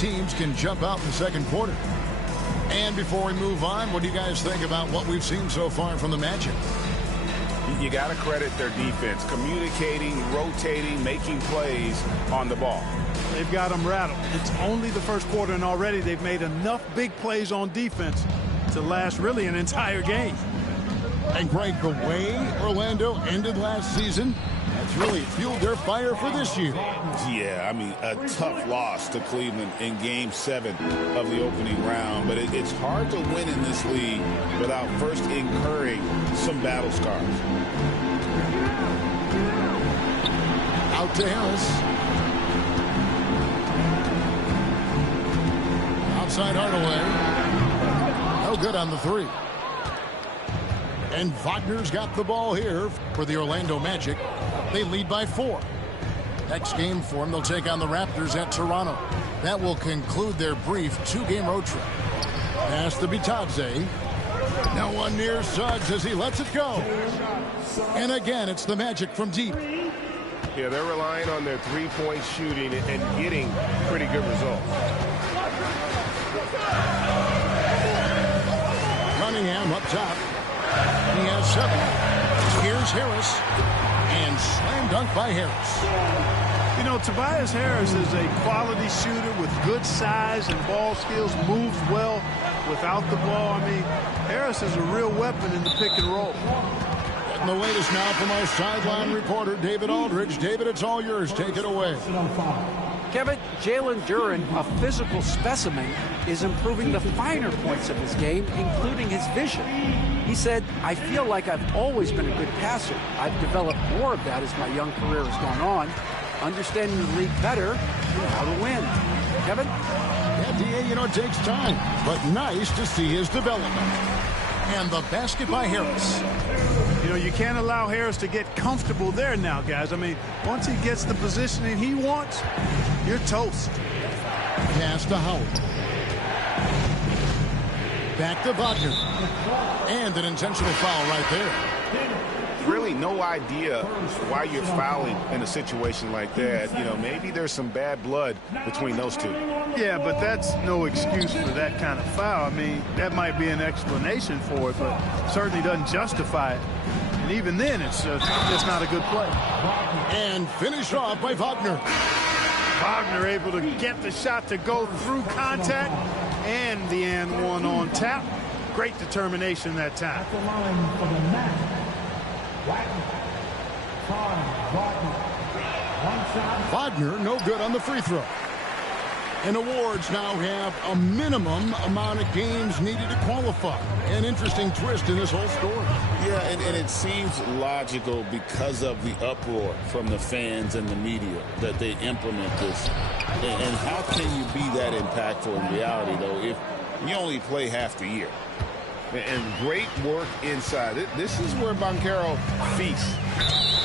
teams can jump out in the second quarter. And before we move on, what do you guys think about what we've seen so far from the Magic? You got to credit their defense, communicating, rotating, making plays on the ball. They've got them rattled. It's only the first quarter, and already they've made enough big plays on defense to last really an entire game. And Greg, the way Orlando ended last season, that's really fueled their fire for this year. Yeah, I mean, a tough loss to Cleveland in Game 7 of the opening round. But it's hard to win in this league without first incurring some battle scars. Out to Harris. Outside Hardaway. No good on the three. And Wagner's got the ball here for the Orlando Magic. They lead by 4. Next game for them, they'll take on the Raptors at Toronto. That will conclude their brief 2-game road trip. Pass to Bitadze. No one near Suggs as he lets it go. And again, it's the Magic from deep. Yeah, they're relying on their three-point shooting and getting pretty good results. Cunningham up top. He has 7. Here's Harris. And slam dunk by Harris. You know, Tobias Harris is a quality shooter with good size and ball skills, moves well without the ball. I mean, Harris is a real weapon in the pick and roll. Getting the latest now from our sideline reporter, David Aldridge. David, it's all yours. Take it away. Kevin, Jalen Duren, a physical specimen, is improving the finer points of his game, including his vision. He said, I feel like I've always been a good passer. I've developed more of that as my young career has gone on, understanding the league better and how to win. Kevin? Yeah, D.A., you know, it takes time, but nice to see his development. And the basket by Harris. You know, you can't allow Harris to get comfortable there now, guys. I mean, once he gets the positioning he wants, you're toast. Pass to Howard. Back to Wagner. And an intentional foul right there. Really no idea why you're fouling in a situation like that. You know, maybe there's some bad blood between those two. Yeah, but that's no excuse for that kind of foul. I mean, that might be an explanation for it, but certainly doesn't justify it. And even then, it's just not a good play. And finished off by Wagner. Wagner able to get the shot to go through contact and the and one on tap. Great determination that time. Wagner, no good on the free throw. And awards now have a minimum amount of games needed to qualify. An interesting twist in this whole story. Yeah, and it seems logical because of the uproar from the fans and the media that they implement this. And how can you be that impactful in reality, though, if you only play half the year? And great work inside. This is where Banchero feasts.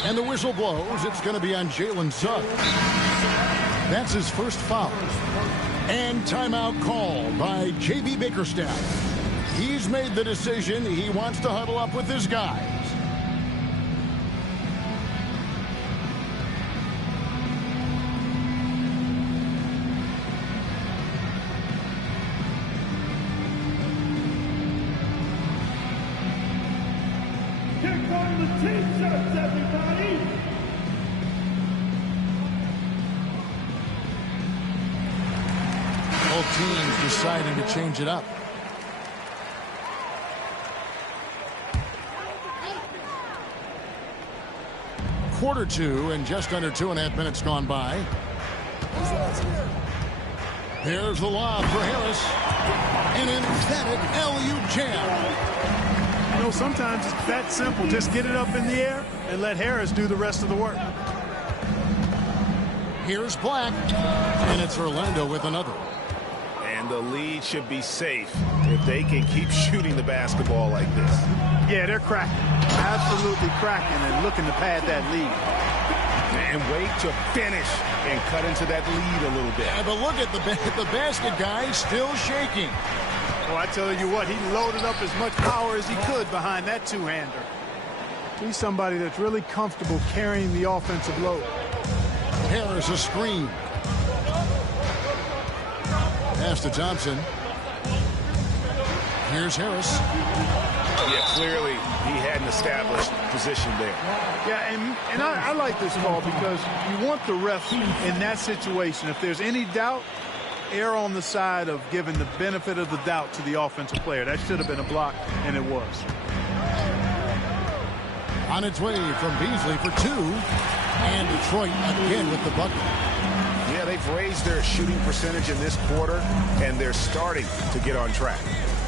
And the whistle blows. It's going to be on Jalen Suggs. That's his first foul. And timeout called by J.B. Bickerstaff. He's made the decision. He wants to huddle up with his guys. Here come the T-shirts, everybody! Both teams deciding to change it up. Quarter 2 and just under 2.5 minutes gone by. Here's the lob for Harris. An emphatic LU jam. You know, sometimes it's that simple. Just get it up in the air and let Harris do the rest of the work. Here's Black. And it's Orlando with another. And the lead should be safe if they can keep shooting the basketball like this. Yeah, they're cracking. Absolutely cracking and looking to pad that lead. And wait to finish and cut into that lead a little bit. Yeah, but look at the basket guy still shaking. Well, I tell you what, he loaded up as much power as he could behind that two-hander. He's somebody that's really comfortable carrying the offensive load. Harris a screen. pass to Thompson. Here's Harris. Yeah, clearly he had an established position there. Yeah, and I like this call because you want the ref in that situation. If there's any doubt, err on the side of giving the benefit of the doubt to the offensive player. That should have been a block, and it was. On its way from Beasley for 2. And Detroit again with the bucket. Yeah, they've raised their shooting percentage in this quarter, and they're starting to get on track.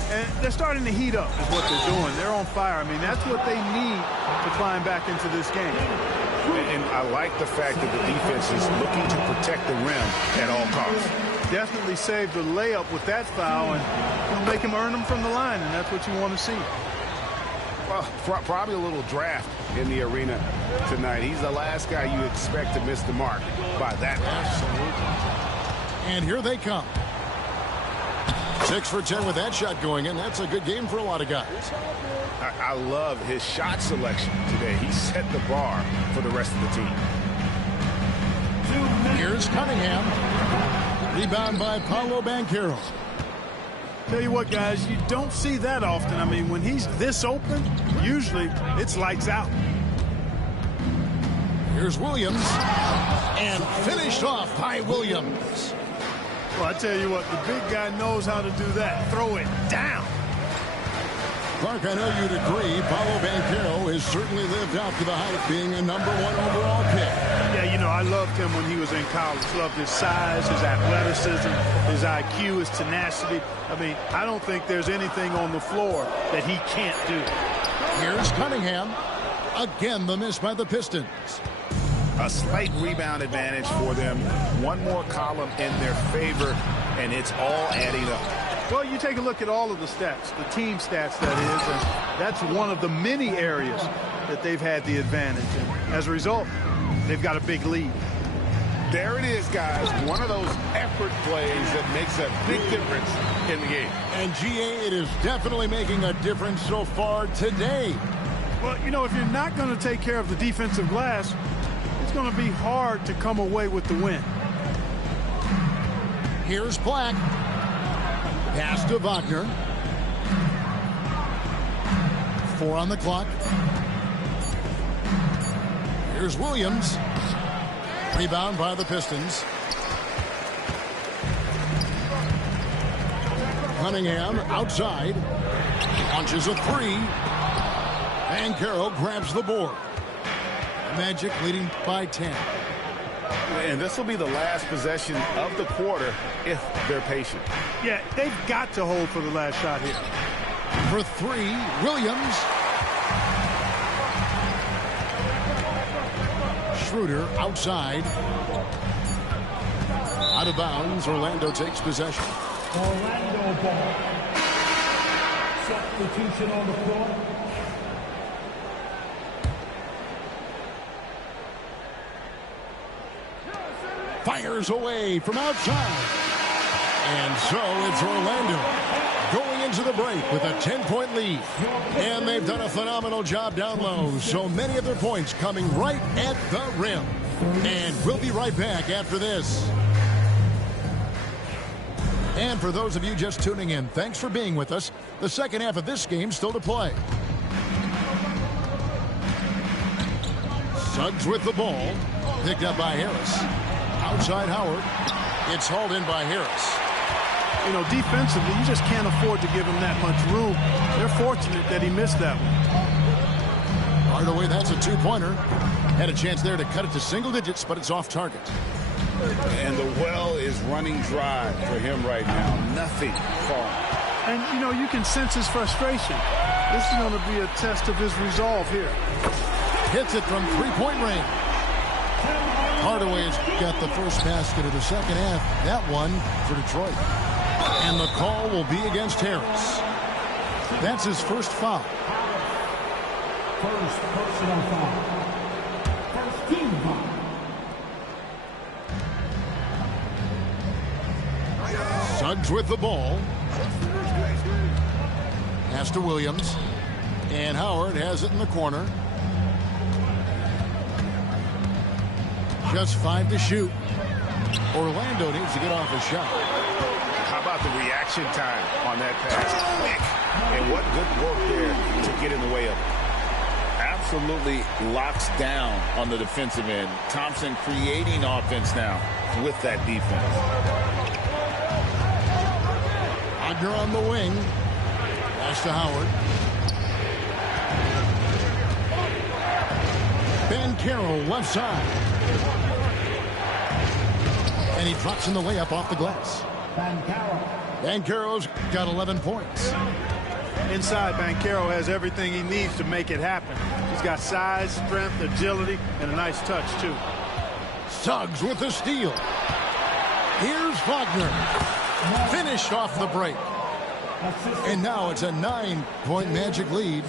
And they're starting to heat up is what they're doing. They're on fire. I mean, that's what they need to climb back into this game. And I like the fact that the defense is looking to protect the rim at all costs. Definitely saved the layup with that foul and make him earn them from the line, and that's what you want to see. Well, probably a little draft in the arena tonight. He's the last guy you expect to miss the mark by that much. Absolutely. And here they come. 6 for 10 with that shot going in. That's a good game for a lot of guys. I love his shot selection today. He set the bar for the rest of the team. Here's Cunningham. Rebound by Paolo Banchero. Tell you what, guys, you don't see that often. I mean, when he's this open, usually it's lights out. Here's Williams. And finished off by Williams. Well, I tell you what, the big guy knows how to do that. Throw it down. Clark, I know you'd agree. Paolo Banchero has certainly lived out to the hype, being a #1 overall pick. Yeah, you know, I loved him when he was in college. Loved his size, his athleticism, his IQ, his tenacity. I mean, I don't think there's anything on the floor that he can't do. Here's Cunningham. Again, the miss by the Pistons. A slight rebound advantage for them. One more column in their favor, and it's all adding up. Well, you take a look at all of the stats, the team stats, that is, and that's one of the many areas that they've had the advantage. And as a result, they've got a big lead. There it is, guys. One of those effort plays that makes a big difference in the game. And, GA, it is definitely making a difference so far today. Well, you know, if you're not going to take care of the defensive glass, it's going to be hard to come away with the win. Here's Black. Pass to Wagner. 4 on the clock. Here's Williams. Rebound by the Pistons. Cunningham outside. Launches a 3. Banchero grabs the board. Magic leading by 10. And this will be the last possession of the quarter if they're patient. Yeah, they've got to hold for the last shot here. For 3, Williams. Schroeder outside. Out of bounds. Orlando takes possession. Orlando ball. Substitution on the floor. Fires away from outside. And so it's Orlando going into the break with a 10-point lead. And they've done a phenomenal job down low. So many of their points coming right at the rim. And we'll be right back after this. And for those of you just tuning in, thanks for being with us. The second half of this game still to play. Suggs with the ball. Picked up by Harris. Outside Howard. It's hauled in by Harris. You know, defensively, you just can't afford to give him that much room. They're fortunate that he missed that one. Hardaway, that's a 2-pointer. Had a chance there to cut it to single digits, but it's off target. And the well is running dry for him right now. Nothing falling. And, you know, you can sense his frustration. This is going to be a test of his resolve here. Hits it from 3-point range. Hardaway's got the first basket of the second half. That one for Detroit. And the call will be against Harris. That's his first foul. First personal foul. First team foul. Suggs with the ball. Pass to Williams. And Howard has it in the corner. Just 5 to shoot. Orlando needs to get off a shot. How about about the reaction time on that pass? Quick. And what good work there to get in the way of it. Absolutely locks down on the defensive end. Thompson creating offense now with that defense. Wagner on the wing. Pass to Howard. Carroll left side. And he drops in the layup off the glass. Banchero's got 11 points. Inside, Banchero has everything he needs to make it happen. He's got size, strength, agility, and a nice touch, too. Suggs with the steal. Here's Wagner. Finished off the break. And now it's a 9-point Magic lead.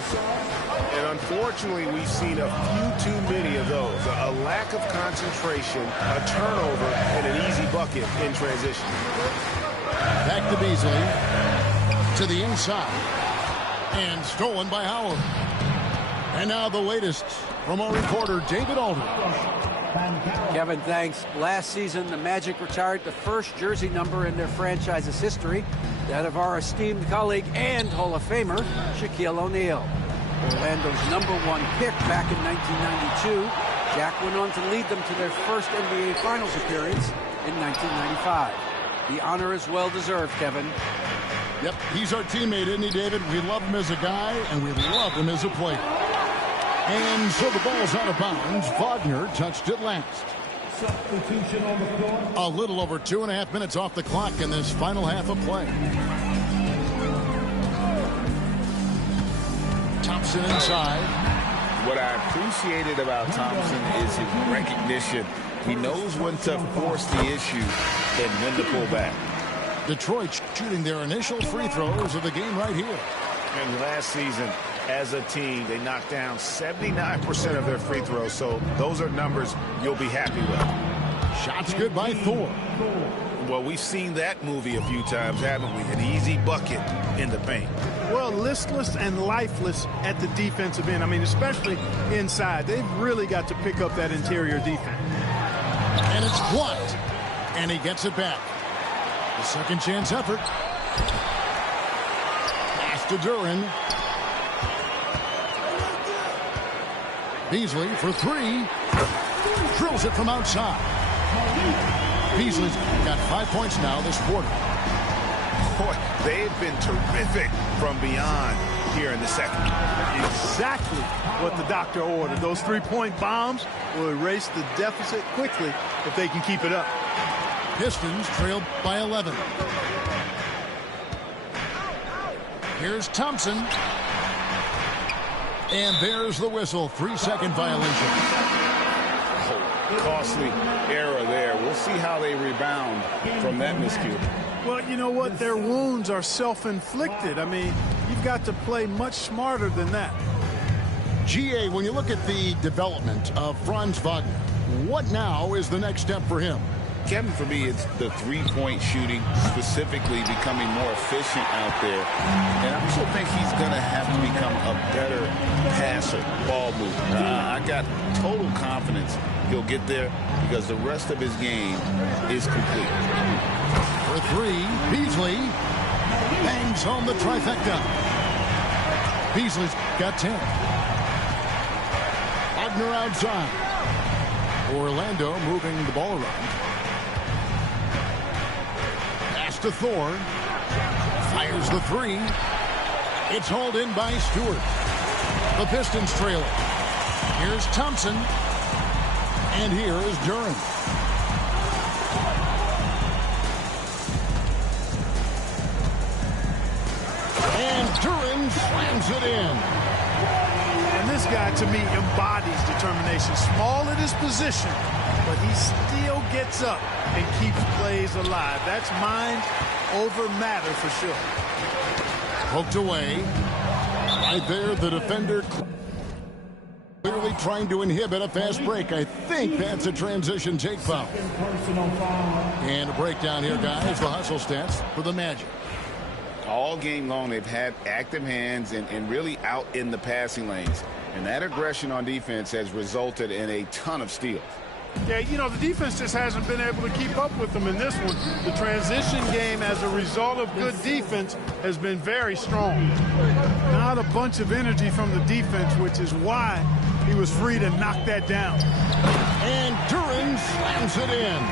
And unfortunately, we've seen a few too many of those. A lack of concentration, a turnover, and an easy bucket in transition. Back to Beasley. To the inside. And stolen by Howard. And now the latest from our reporter, David Aldridge. Kevin, thanks. Last season, the Magic retired the first jersey number in their franchise's history, that of our esteemed colleague and Hall of Famer, Shaquille O'Neal. Orlando's #1 pick back in 1992, Jack went on to lead them to their first NBA Finals appearance in 1995. The honor is well-deserved, Kevin. Yep, he's our teammate, isn't he, David? We love him as a guy, and we love him as a player. And so the ball's out of bounds. Wagner touched it last. Substitution on the floor. A little over 2.5 minutes off the clock in this final half of play. Thompson inside. What I appreciated about Thompson is his recognition. He knows when to force the issue and when to pull back. Detroit shooting their initial free throws of the game right here. And last season, as a team, they knocked down 79% of their free throws, so those are numbers you'll be happy with. Shots good by Thor. Well, we've seen that movie a few times, haven't we? An easy bucket in the paint. Well, listless and lifeless at the defensive end. I mean, especially inside. They've really got to pick up that interior defense. And it's blocked. And he gets it back. The second chance effort. Pass to Duran. Beasley for three. Drills it from outside. Beasley's got 5 points now this quarter. Boy, they've been terrific from beyond here in the second. Exactly what the doctor ordered. Those three-point bombs will erase the deficit quickly if they can keep it up. Pistons trailed by 11. Here's Thompson. And there's the whistle. 3-second violation. Costly error there. We'll see how they rebound from that miscue. Well, you know what? Their wounds are self-inflicted. I mean, you've got to play much smarter than that. GA, when you look at the development of Franz Wagner, what now is the next step for him? Kevin, for me, it's the three-point shooting, specifically becoming more efficient out there. And I also think he's going to have to become a better passer, ball mover. I got total confidence he'll get there because the rest of his game is complete. For three, Beasley bangs home the trifecta. Beasley's got 10. Wagner outside. Orlando moving the ball around. To Thor. Fires the three. It's hauled in by Stewart. The Pistons trail it. Here's Thompson. And here is Duran. And Duran slams it in. And this guy, to me, embodies determination. Small at his position, but he still gets up and keeps plays alive. That's mind over matter for sure. Poked away. Right there, the defender clearly trying to inhibit a fast break. I think that's a transition take foul. And a breakdown here, guys. The hustle stats for the Magic. All game long, they've had active hands and really out in the passing lanes. And that aggression on defense has resulted in a ton of steals. Yeah, you know, the defense just hasn't been able to keep up with them in this one. The transition game, as a result of good defense, has been very strong. Not a bunch of energy from the defense, which is why he was free to knock that down. And Duran slams it in.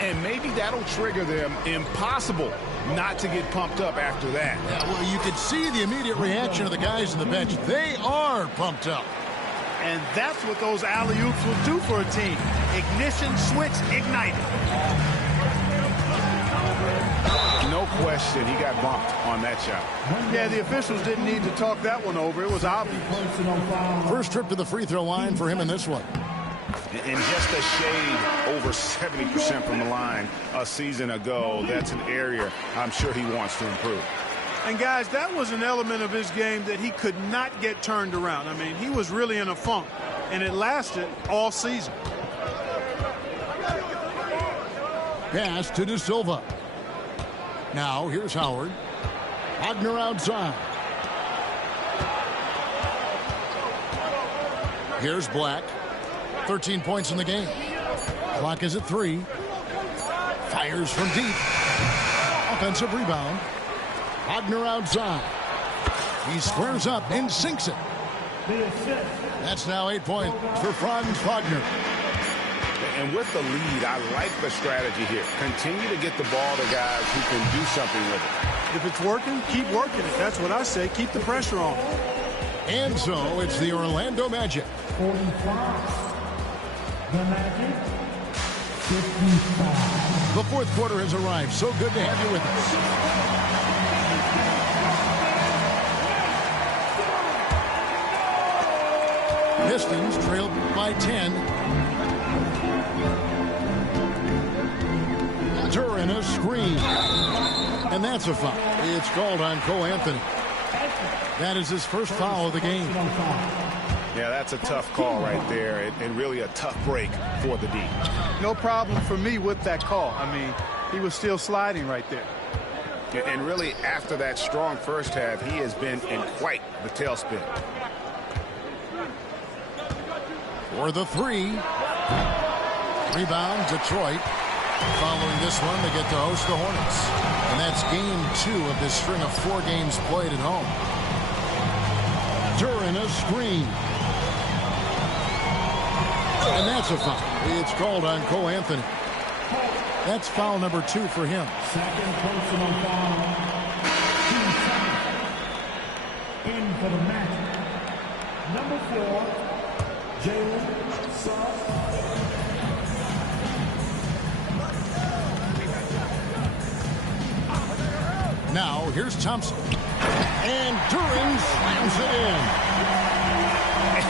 And maybe that'll trigger them. Impossible not to get pumped up after that. Yeah, well, you could see the immediate reaction of the guys on the bench. They are pumped up. And that's what those alley-oops will do for a team. Ignition switch ignited. No question, he got bumped on that shot. Yeah, the officials didn't need to talk that one over. It was obvious. First trip to the free throw line for him in this one. And just a shade over 70% from the line a season ago. That's an area I'm sure he wants to improve. And, guys, that was an element of his game that he could not get turned around. I mean, he was really in a funk, and it lasted all season. Pass to De Silva. Now, here's Howard. Wagner outside. Here's Black. 13 points in the game. Clock is at 3. Fires from deep. Offensive rebound. Wagner outside. He squares up and sinks it. That's now 8 points for Franz Wagner. And with the lead, I like the strategy here. Continue to get the ball to guys who can do something with it. If it's working, keep working it. That's what I say. Keep the pressure on. And so it's the Orlando Magic. 45. The Magic, 55. The fourth quarter has arrived. So good to have you with us. Pistons trailed by 10. Duran a screen. And that's a foul. It's called on Cole Anthony. That is his first foul of the game. Yeah, that's a tough call right there, and really a tough break for the D. No problem for me with that call. I mean, he was still sliding right there. And really, after that strong first half, he has been in quite the tailspin. For the 3. Rebound, Detroit. Following this one, they get to host the Hornets. And that's game 2 of this string of 4 games played at home. Duran a screen. And that's a foul. It's called on Cole Anthony. That's foul number 2 for him. Second personal foul. In for the Magic. Number 4, Jalen Suggs. Now, here's Thompson. And Duran slams it in.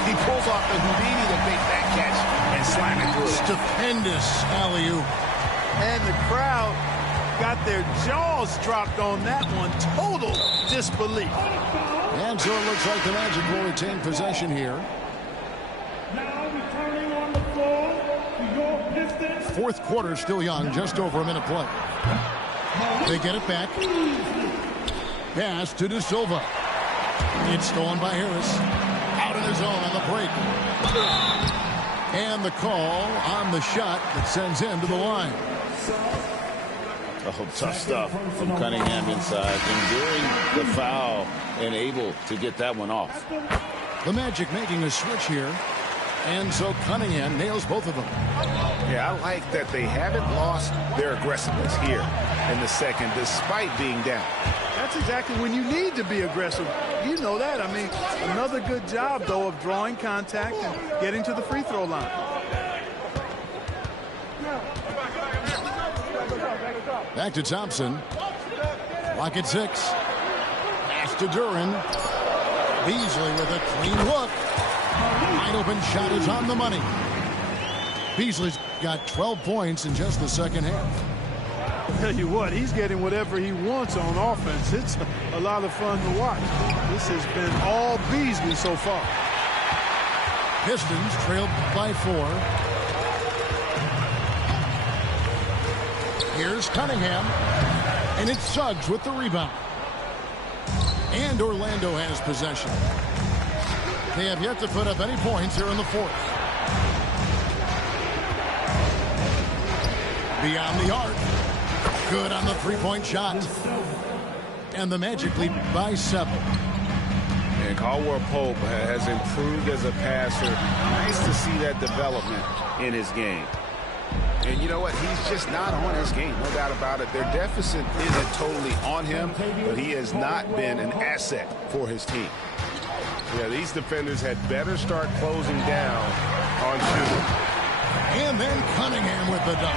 He pulls off the Houdini to make that catch and slam it through. Stupendous alley-oop. And the crowd got their jaws dropped on that one. Total disbelief. And so it looks like the Magic will retain possession here. Now returning on the floor to your Pistons. Fourth quarter still young, just over a minute play. They get it back. Pass to De Silva. It's stolen by Harris. Out of the zone on the break. And the call on the shot that sends him to the line. Oh, tough stuff from Cunningham inside, enduring the foul and able to get that one off. The Magic making a switch here. And so Cunningham nails both of them. Yeah, I like that they haven't lost their aggressiveness here in the second, despite being down. That's exactly when you need to be aggressive. You know that. I mean, another good job, though, of drawing contact and getting to the free throw line. Back to Thompson. Clock at 6. Pass to Duran. Beasley with a clean look. Wide open shot is on the money. Beasley's got 12 points in just the second half. Tell you what, he's getting whatever he wants on offense. It's a lot of fun to watch. This has been all Beasley so far. Pistons trailed by 4. Here's Cunningham. And it's Suggs with the rebound. And Orlando has possession. They have yet to put up any points here in the fourth. Beyond the arc. Good on the three-point shot. And the Magic lead by 7. And Caldwell Pope has improved as a passer. Nice to see that development in his game. And you know what? He's just not on his game, no doubt about it. Their deficit isn't totally on him, but he has not been an asset for his team. Yeah, these defenders had better start closing down on shooting. And then Cunningham with the dunk.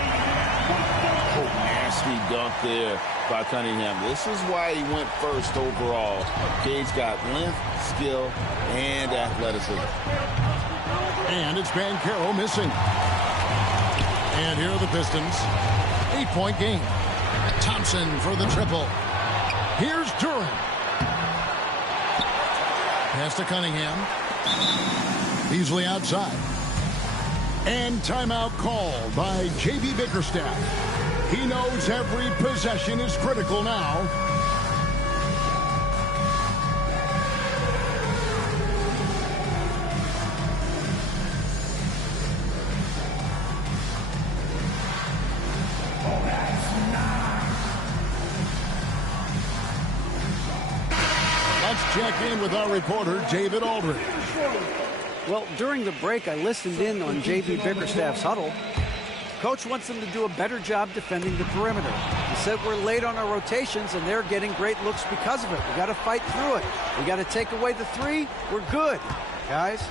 Oh, nasty dunk there by Cunningham. This is why he went first overall. Cage got length, skill, and athleticism. And it's Banchero missing. And here are the Pistons. 8-point game. Thompson for the triple. Here's Duran. Pass to Cunningham. Beasley outside. And timeout called by J.B. Bickerstaff. He knows every possession is critical now. Let's check in with our reporter, David Aldridge. Well, during the break, I listened in on J.B. Bickerstaff's huddle. Coach wants them to do a better job defending the perimeter. He said we're late on our rotations, and they're getting great looks because of it. We got to fight through it. We got to take away the three. We're good, guys.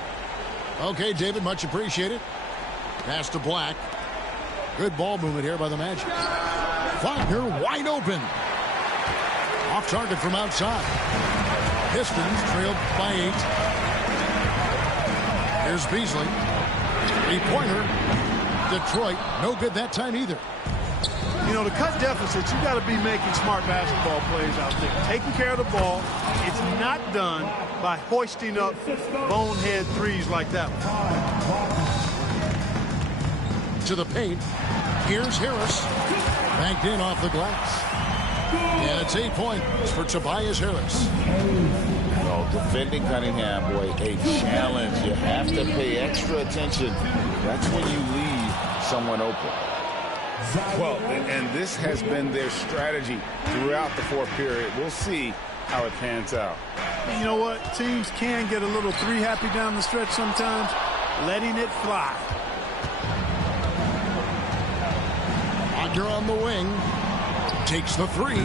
Okay, David, much appreciated. Pass to Black. Good ball movement here by the Magic. Wagner wide open. Off target from outside. Pistons trailed by 8. Here's Beasley. Three-pointer. Detroit, no good that time either. You know, to cut deficits, you got to be making smart basketball plays out there. Taking care of the ball. It's not done by hoisting up bonehead threes like that one. To the paint. Here's Harris. Banked in off the glass. And it's 8 points for Tobias Harris. Well, defending Cunningham, boy, a challenge. You have to pay extra attention. That's when you leave someone open. Well, and this has been their strategy throughout the fourth period. We'll see how it pans out. You know what? Teams can get a little three-happy down the stretch sometimes, letting it fly. Wagner on the wing. Takes the three.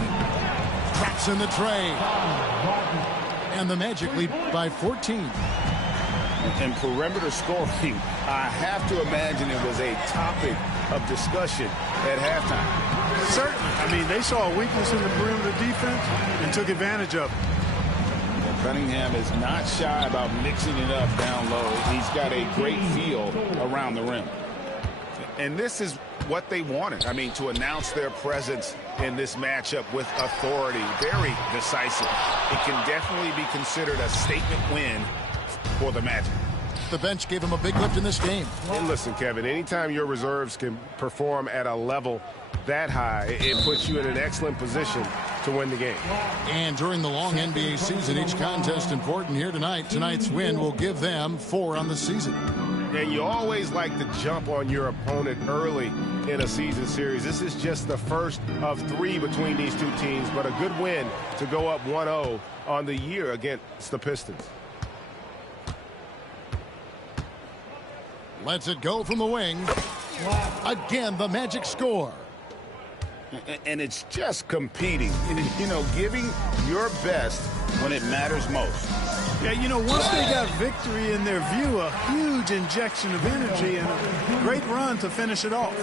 Drops in the tray. And the Magic lead by 14. And perimeter scoring, I have to imagine it was a topic of discussion at halftime. Certainly. I mean, they saw a weakness in the perimeter defense and took advantage of it. Well, Cunningham is not shy about mixing it up down low. He's got a great feel around the rim. And this is what they wanted. I mean, to announce their presence in this matchup with authority. Very decisive. It can definitely be considered a statement win for the Magic. The bench gave him a big lift in this game. And listen, Kevin, anytime your reserves can perform at a level that high, it puts you in an excellent position to win the game. And during the long NBA season, each contest important here tonight. Tonight's win will give them 4 on the season. And you always like to jump on your opponent early in a season series. This is just the first of 3 between these two teams, but a good win to go up 1-0 on the year against the Pistons. Lets it go from the wing. Again, the Magic score. And it's just competing, you know, giving your best when it matters most. Yeah, you know, once they got victory in their view, a huge injection of energy and a great run to finish it off.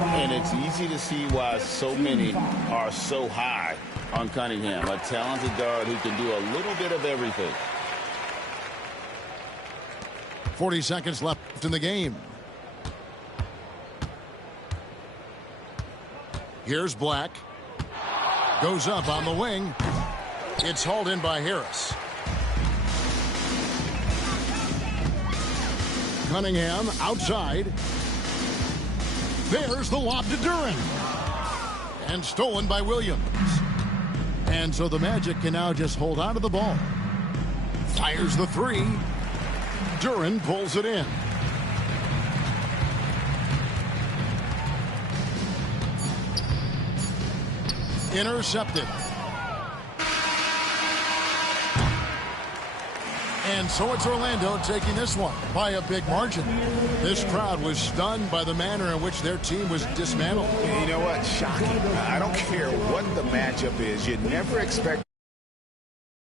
And it's easy to see why so many are so high on Cunningham, a talented guard who can do a little bit of everything. 40 seconds left in the game. Here's Black. Goes up on the wing. It's hauled in by Harris. Cunningham outside. There's the lob to Duran. And stolen by Williams. And so the Magic can now just hold on to the ball. Fires the three. Duran pulls it in. Intercepted. And so it's Orlando taking this one by a big margin. This crowd was stunned by the manner in which their team was dismantled. You know what? Shocking. I don't care what the matchup is. You never expect